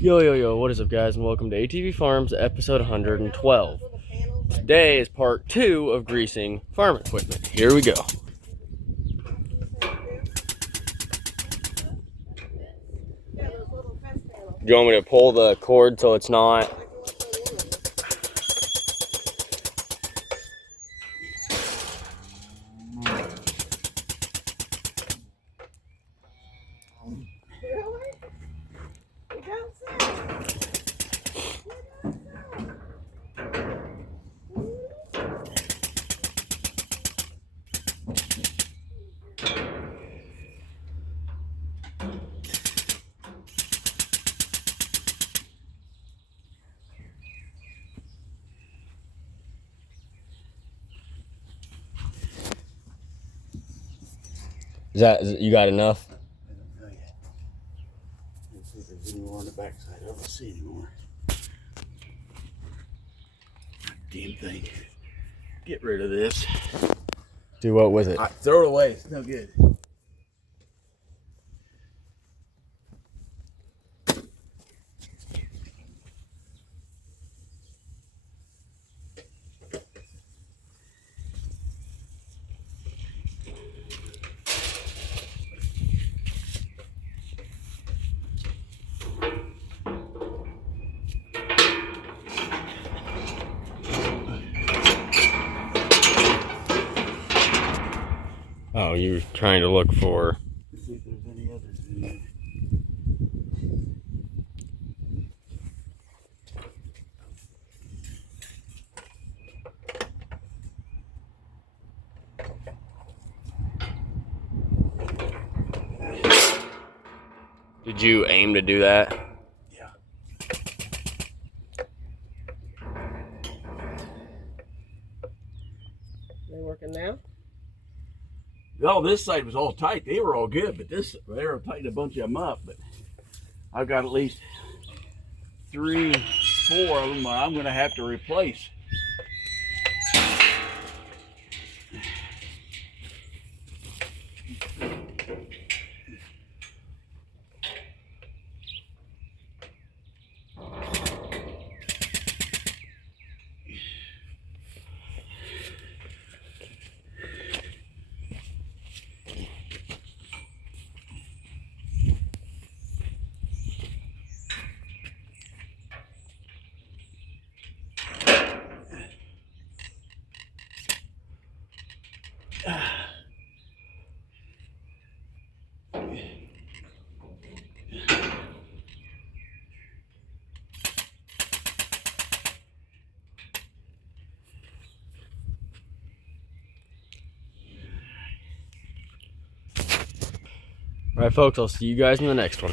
Yo, what is up, guys, and welcome to ATV Farms, episode 112. Today is part 2 of greasing farm equipment. Here we go. Do you want me to pull the cord so it's not... You got enough? I don't know yet. Let's see if there's any more on the backside. I don't see any more. Damn thing. Get rid of this. Do what with it? Throw it away. It's no good. Oh, you're trying to look for... Let's see if there's any others in there. Did you aim to do that? Yeah. They working now? Oh, this side was all tight. They were all good, but this, they were tightened a bunch of them up. But I've got at least 3, 4 of them I'm going to have to replace. Alright, folks, I'll see you guys in the next one.